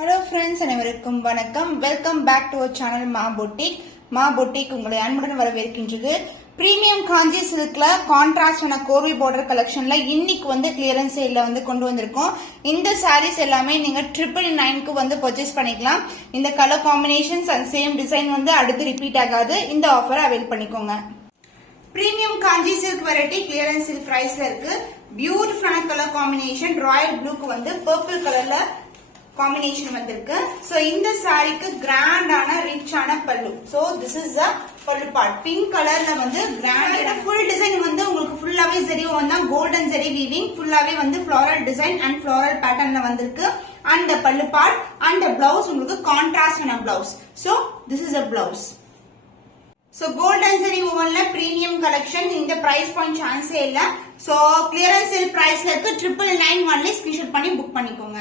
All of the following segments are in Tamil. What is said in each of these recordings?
Hello friends, அனைவருக்கும் வணக்கம். Welcome back to our channel Maa boutique. Maa boutique உங்களை அன்புடன் வரவேற்கின்றது. பிரீமியம் காஞ்சி சில்க்ல கான்ட்ராஸ்டான கோவி பார்டர் கலெக்ஷன்ல இன்னைக்கு வந்து கிளியரன்ஸ் சேல்ல வந்து கொண்டு வந்திருக்கோம். இந்த சாரீஸ் எல்லாமே நீங்க 999க்கு வந்து பர்ச்சேஸ் பண்ணிக்கலாம். இந்த colour combinations and same design வந்து அடுத்து ரிப்பீட் ஆகாது. இந்த ஆஃபரை அவைல் பண்ணிக்கோங்க. Premium Kanchi silk variety clearance silk பிரைஸ்ல இருக்கு. பியூட்டிஃபுல்லான கலர் காம்பினேஷன் ராயல் ப்ளூக்கு வந்து பர்பிள் கலர்ல காம்பினேஷன் வந்திருக்கு. சோ இந்த சாரிக்கு கிராண்டான ரிச்சான பல்லு. சோ திஸ் இஸ் a பல்லு பார்ட். பிங்க் கலர்ல வந்து கிராண்டான ஃபுல் டிசைன் வந்து உங்களுக்கு ஃபுல்லாவே ஜரி வந்தா கோல்டன் ஜரி வீவிங் ஃபுல்லாவே வந்து ஃப்ளோரல் டிசைன் அண்ட் ஃப்ளோரல் பேட்டர்ன்ல வந்திருக்கு. அண்ட் பல்லு பார்ட் அண்ட் பிளவுஸ் உங்களுக்கு கான்ட்ராஸ்டான blouse. So this is a blouse. So golden zari ஓவன்ல பிரீமியம் கலெக்ஷன். இந்த பிரைஸ் பாயிண்ட் சான்ஸே இல்ல. சோ கிளியரன்ஸ் சேல் பிரைஸ்ல இருக்கு. 999 ஒன்லி ஸ்கிரீன்ஷாட் பண்ணி புக் பண்ணிக்கோங்க.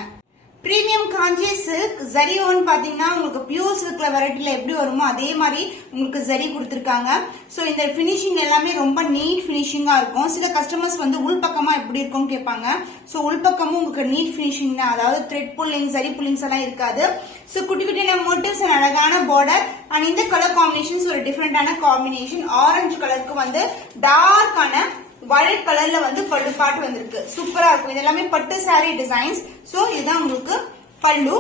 Premium Kanchi silk zari woven பாத்தீங்கன்னா உங்களுக்கு பியூர் சில்க்ல வெரைட்டில எப்படி வருமோ அதே மாதிரி உங்களுக்கு ஜரி கொடுத்திருக்காங்க. சோ இந்த பினிஷிங் எல்லாமே ரொம்ப நீட் பினிஷிங்கா இருக்கும். சில கஸ்டமர்ஸ் வந்து உள்பக்கமா எப்படி இருக்கும்னு கேட்பாங்க. சோ உள்பக்கமும் உங்களுக்கு நீட் பினிஷிங் தான், அதாவது த்ரெட் புல்லிங் ஜரி புல்லிங்ஸ் எல்லாம் இருக்காது. சோ குட்டி குட்டியான மோட்டிவ்ஸ் அழகான பார்டர் அண்ட் இந்த கலர் காம்பினேஷன்ஸ் ஒரு டிஃபரெண்டான காம்பினேஷன். ஆரஞ்சு கலருக்கு வந்து டார்க்கான வயலட் கலர்ல வந்து பல்லு பாட்டு வந்திருக்கு. சூப்பரா இருக்கும். இது எல்லாமே பட்டு சாரி டிசைன்ஸ். சோ இதுதான் உங்களுக்கு பல்லு.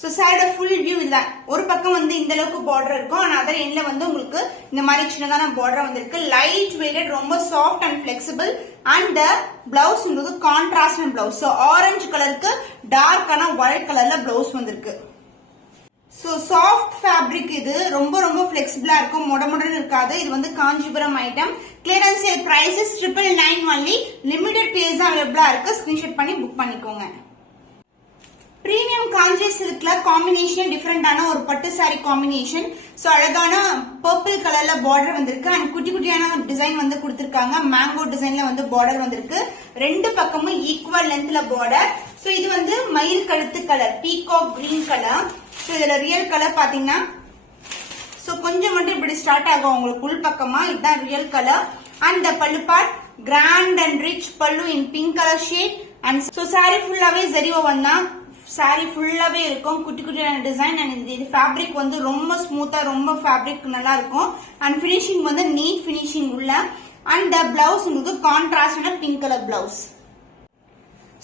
சோ சாரியோட ஃபுல் வியூ இல்ல. ஒரு பக்கம் வந்து இந்த அளவுக்கு பார்டர் இருக்கும். ஆனா அதர் எண்ட்ல வந்து உங்களுக்கு இந்த மாதிரி சின்னதான பார்டர் வந்திருக்கு. லைட் வெயிட்டட், ரொம்ப soft and flexible. And blouse உங்களுக்கு கான்ட்ராஸ்ட் பிளவுஸ். சோ ஆரஞ்சு கலருக்கு டார்க்கான வயலட் கலர்ல பிளவுஸ் வந்திருக்கு. சோ சாஃப்ட் ஃபேப்ரிக், இது ரொம்ப ரொம்ப பிளெக்சிபிளா இருக்கும், மொடமொடன்னு இருக்காது. இது வந்து Kanchipuram item. Clearance sale prices 999 only. Limited piece தான் அவைலபிளா இருக்கு. ஸ்கிரீன்ஷாட் பண்ணி புக் பண்ணிக்கோங்க. பிரீமியம் காஞ்சி சில்க்ல காம்பினேஷன் டிஃபரெண்டான ஒரு பட்டு சாரி காம்பினேஷன். சோ அழகான பர்பிள் கலர்ல பார்டர் வந்திருக்கு அண்ட் குட்டி குட்டியான டிசைன் வந்து கொடுத்திருக்காங்க. மேங்கோ டிசைன்ல வந்து பார்டர் வந்திருக்கு. ரெண்டு பக்கமும் ஈக்குவல் லென்த்ல பார்டர். சோ இது வந்து மயில் கழுத்து colour, peacock green colour. So இதுல ரியல் கலர் பாத்தீங்கன்னா சோ கொஞ்சம் மட்டும் இப்படி ஸ்டார்ட் ஆகும் உங்களுக்கு உள் பக்கமா. இதுதான் real colour. And the pallu part grand and rich பல்லு in pink colour shade. And so sorry ஃபுல்லாவே ஜரி ஓவன் தான். சாரி ஃபுல்லாவே இருக்கும் குட்டி குட்டியான டிசைன். அண்ட் இது ஃபேப்ரிக் வந்து ரொம்ப ஸ்மூத்தா, ரொம்ப ஃபேப்ரிக் நல்லா இருக்கும். அண்ட் பினிஷிங் வந்து நீட் பினிஷிங் உள்ள. அண்ட் த பிளவுஸ் உங்களுக்கு கான்ட்ராஸ்டான pink colour blouse.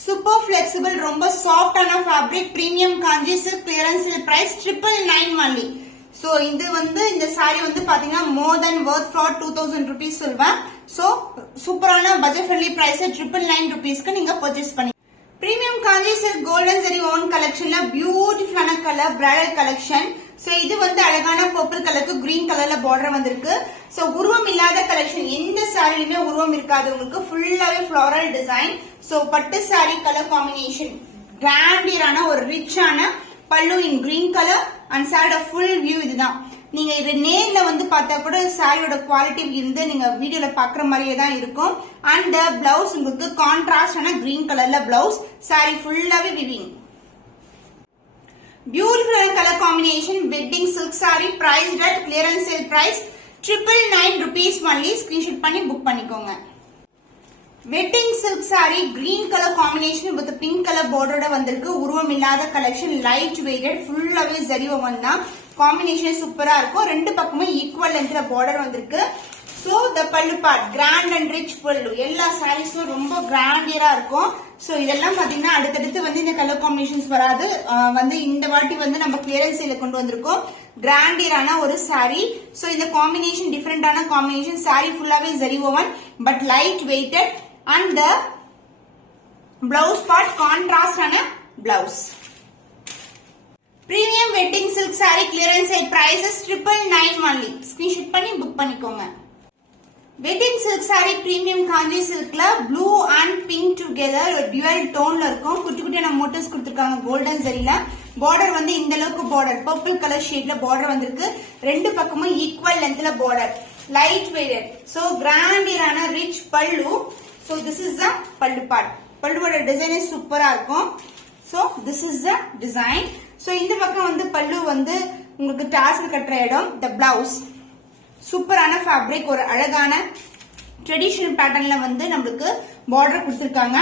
Super flexible, ரொம்ப சாஃப்டான fabric. Premium Kanchi silk clearance price 999 only. So இது வந்து இந்த சாரி வந்து பாத்தீங்கன்னா more then worth for 2000 rupees சொல்வேன். சோ சூப்பரான பட்ஜெட் ஃப்ரெண்ட்லி பிரைஸ் 999 rupeesக்கு நீங்க பர்ச்சேஸ் பண்ணி. Premium Kanchi silk golden zari woven கலெக்ஷன்ல பியூட்டிஃபுல்லான கலர் பிரைடல் கலெக்ஷன். சோ இது வந்து அழகான பர்பிள் கலருக்கு கிரீன் கலர்ல பார்டர் வந்திருக்கு. சோ உருவம் இல்லாத கலெக்ஷன், எந்த சாரிலுமே உருவம் இருக்காது உங்களுக்கு. ஃபுல்லாவே ஃப்ளோரல் டிசைன். சோ பட்டு சாரி கலர் காம்பினேஷன் கிராண்டியரான ஒரு ரிச்சான பல்லு இன் கிரீன் கலர். அண்ட் சாரியோட ஃபுல் வியூ இதுதான். நீங்க இது நேர்ல வந்து பார்த்தா கூட சாரியோட குவாலிட்டி இருந்து நீங்க வீடியோல பாக்குற மாதிரியே தான் இருக்கும். அண்ட் பிளவுஸ் உங்களுக்கு கான்ட்ராஸ்டான கிரீன் கலர்ல பிளவுஸ். சாரி ஃபுல்லாவே weaving. Beautiful colour combination wedding silk sari. Price at clearance sale price 999 rupees only. Screenshot பண்ணி புக் பண்ணிக்கோங்க. Wedding silk sari green colour combination with pink colour பார்டரோட வந்திருக்கு. உருவம் இல்லாத கலெக்ஷன், லைட் வெயிட்டட், ஃபுல்லாவே ஜரி ஓவன் தான். காம்பினேஷன் சூப்பரா இருக்கும். ரெண்டு பக்கமும் ஈக்குவல் லென்த்ல பார்டர் வந்திருக்கு. So the pallu part grand and rich பல்லு. எல்லா சாரீஸும் ரொம்ப கிராண்டியரா இருக்கும். சோ இதெல்லாம் பாத்தீங்கன்னா அடுத்தடுத்து வந்து இந்த கலர் காம்பினேஷன்ஸ் வராது. வந்து இந்த வாட்டி வந்து நம்ம கிளியரன்ஸ் சேல கொண்டு வந்திருக்கோம். கிராண்டியரான ஒரு சாரி. சோ இந்த காம்பினேஷன் டிஃபரெண்டான காம்பினேஷன். சாரி ஃபுல்லாவே zari woven but light weighted. And the blouse part கான்ட்ராஸ்டான blouse. Premium wedding silk sari clearance sale prices 999 only. Screenshot பண்ணி புக் பண்ணிக்கோங்க. Wedding silk sari premium Kanchi சில்க்ல ப்ளூ அண்ட் பிங்க் டுகெதர் ஒரு டியூவல் டோன்ல இருக்கும். குட்டி குட்டியான மோட்டிவ்ஸ் கொடுத்திருக்காங்க கோல்டன் ஜரில. பார்டர் வந்து இந்த அளவுக்கு பார்டர் பர்பிள் கலர் ஷேட்ல பார்டர் வந்திருக்கு. ரெண்டு பக்கமும் ஈக்குவல் லென்த்ல பார்டர், லைட் வெயிட்டட். சோ கிராண்டியரான rich pallu. So this is the pallu part. பல்லுவோட டிசைனே சூப்பரா இருக்கும். So this is the design. So இந்த பக்கம் வந்து பல்லு வந்து உங்களுக்கு டாசல் கட்டுற இடம். த பிளவுஸ் சூப்பரான ஃபேப்ரிக், ஒரு அழகான ட்ரெடிஷனல் பேட்டர்ன்ல வந்து நம்மளுக்கு பார்டர் கொடுத்திருக்காங்க.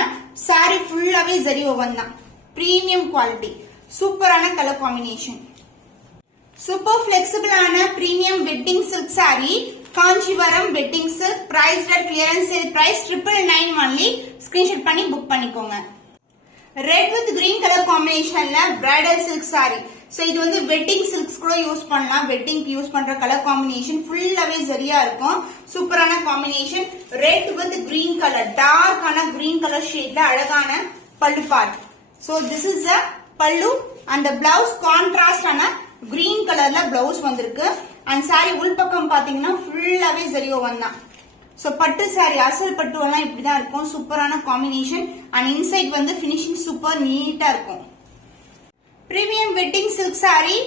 சாரி ஃபுல்லாவே ஜரி ஓவன் தான். Premium quality. சூப்பரான கலர் காம்பினேஷன். சூப்பர் பிளெக்சிபிளான premium wedding silk saree, Kanchivaram wedding silk, price at clearance sale price 999 only. Screenshot பண்ணி புக் பண்ணிக்கோங்க. ரெட் வித் கிரீன் கலர் காம்பினேஷன்ல பிரைடல் சில்க் saree. சோ இது வந்து வெட்டிங் சில்க்ஸ் கூட யூஸ் பண்ணலாம். வெட்டிங்க்கு யூஸ் பண்ற கலர் காம்பினேஷன் ஃபுல்லாவே சரியா இருக்கும். சூப்பரான combination. Red with green colour, டார்க்கான கிரீன் கலர் ஷேட்ல அழகான pallu part. So this is a பல்லு and the blouse கான்ட்ராஸ்ட் ஆன கிரீன் கலர்ல பிளவுஸ் வந்திருக்கு. அண்ட் saree உள்பக்கம் பாத்தீங்கன்னா ஃபுல்லாவே ஜரியோ வந்தான். சோ பட்டு saree அசல் பட்டு எல்லாம் இப்படிதான் இருக்கும். சூப்பரான காம்பினேஷன். அண்ட் இன்சைட் வந்து பினிஷிங் சூப்பர் நீட்டா இருக்கும். Premium wedding silk saree.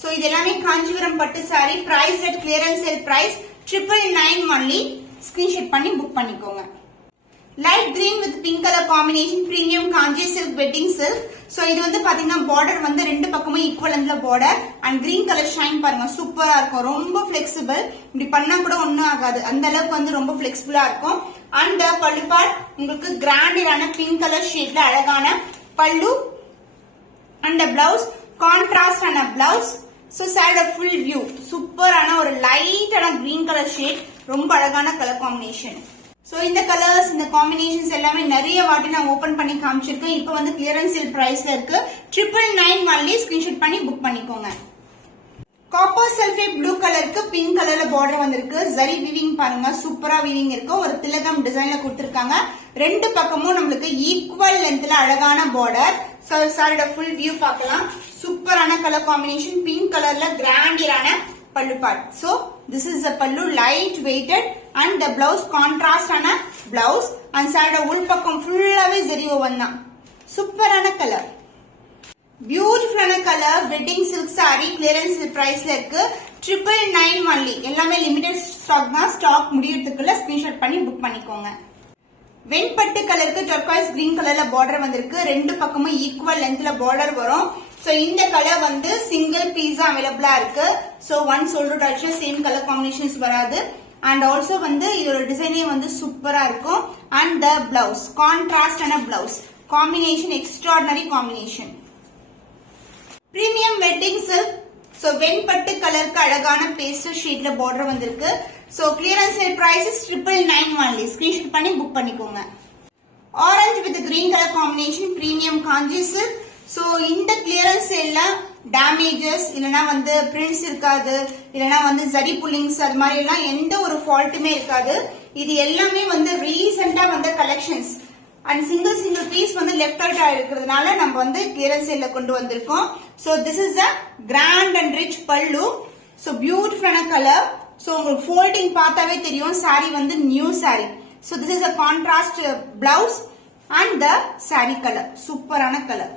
So இது எல்லாமே காஞ்சிபுரம் பட்டு saree. Price at clearance sale price 999 only. Screenshot பண்ணி புக் பண்ணிக்கோங்க. Light green with pink colour combination premium Kanchi silk wedding silk. So இது வந்து பாத்தீங்கன்னா பார்டர் வந்து ரெண்டு பக்கமும் ஈக்குவல் லென்த்ல border and green colour shine பாருங்க சூப்பரா இருக்கும். ரொம்ப பிளெக்சிபிள், இப்படி பண்ணா கூட ஒண்ணும் ஆகாது, அந்த அளவுக்கு வந்து ரொம்ப பிளெக்சிபிளா இருக்கும். அண்ட் பல்லு பார்ட் உங்களுக்கு கிராண்டியரான பிங்க் கலர் ஷேட்ல அழகான பல்லு அண்ட் பிளவுஸ் கான்ட்ராஸ்ட் ஆன பிளவுஸ். சோ சாரியோட ஃபுல் வியூ சூப்பரான ஒரு லைட்டான கிரீன் கலர் ஷேட், ரொம்ப அழகான கலர் காம்பினேஷன். சோ இந்த கலர்ஸ் இந்த காம்பினேஷன்ஸ் எல்லாமே நிறைய வாட்டி நான் ஓபன் பண்ணி காமிச்சிருக்கேன். இப்போ வந்து கிளியரன்ஸ் சேல் பிரைஸ்ல இருக்கு. 999 only. ஸ்கிரீன்ஷாட் பண்ணி புக் பண்ணிக்கோங்க. காப்பர் சல்ஃபேட் ப்ளூ கலருக்கு பிங்க் கலர்ல பார்டர் வந்திருக்கு. ஜரி வீவிங் பாருங்க சூப்பரா வீவிங் இருக்கு. ஒரு திலகம் டிசைன்ல கொடுத்திருக்காங்க. ரெண்டு பக்கமும் நம்மளுக்கு ஈக்குவல் லென்த்ல அழகான பார்டர். சோ சாரியோட ஃபுல் வியூ பார்க்கலாம். சூப்பரான கலர் காம்பினேஷன். பிங்க் கலர்ல கிராண்டியரான பல்லு part. So this is the pallu, light weighted and the blouse contrast ஆன blouse and side உள்பக்கம் ஃபுல்லாவே ஜரியோ வந்தான். சூப்பரான கலர், பியூட்டிஃபுல்லான colour. Wedding silk saree clearance பிரைஸ்ல இருக்கு. 999 only. எல்லாமே லிமிடெட் ஸ்டாக் தான். ஸ்டாக் முடியறதுக்குள்ள ஸ்கிரீன்ஷாட் பண்ணி புக் பண்ணிக்கோங்க. வெண்பட்டு கலருக்கு டர்காய்ஸ் கிரீன் கலர்ல பார்டர் வந்திருக்கு. ரெண்டு பக்கமும் ஈக்குவல் லென்த்ல பார்டர் வரும். சோ இந்த கலர் வந்து சிங்கிள் பீஸ் அவைலபிளா இருக்கு. சோ ஒன் சோல்டர் ஆச்சு, சேம் கலர் காம்பினேஷன்ஸ் வராது. அண்ட் ஆல்சோ வந்து இதோட டிசைனே வந்து சூப்பரா இருக்கும். அண்ட் த பிளவுஸ் கான்ட்ராஸ்ட் ஆன blouse combination extraordinary combination. Premium wedding silk. So வெண்பட்டு கலருக்கு அழகான பேஸ்டல் ஷேட்ல பார்டர் வந்திருக்கு. So clearance sale price 999 only. Screenshot பண்ணி புக் பண்ணிக்கோங்க. Orange with green colour combination premium Kanchi silk. So இந்த கிளியரன்ஸ் சேல்ல டேமேஜஸ் இல்லனா வந்து பிரிண்ட்ஸ் இருக்காது, இல்லனா வந்து ஜரி புல்லிங்ஸ் அது மாதிரி எல்லாம் எந்த ஒரு ஃபால்ட்டுமே இருக்காது. இது எல்லாமே வந்து ரீசெண்டா வந்த கலெக்ஷன்ஸ் அண்ட் சிங்கிள் பீஸ் வந்து லெஃப்ட் அவுட் ஆயிருக்கிறதுனால நம்ம வந்து கிளியரன்ஸ் சேல்ல கொண்டு வந்திருக்கோம். So this is a grand and rich pallu. So பியூட்டிஃபுல்லான கலர். சோ உங்களுக்கு ஃபோல்டிங் பார்த்தாவே தெரியும் saree வந்து new saree. So this is a contrast blouse and the saree color. சூப்பரான கலர்.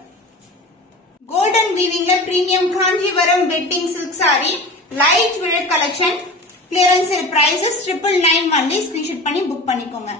கோல்டன் வீவிங்ல premium Kanchivaram wedding silk saree light weight collection. Clearance sale price 999 only. Screenshot பண்ணி புக் பண்ணிக்கோங்க.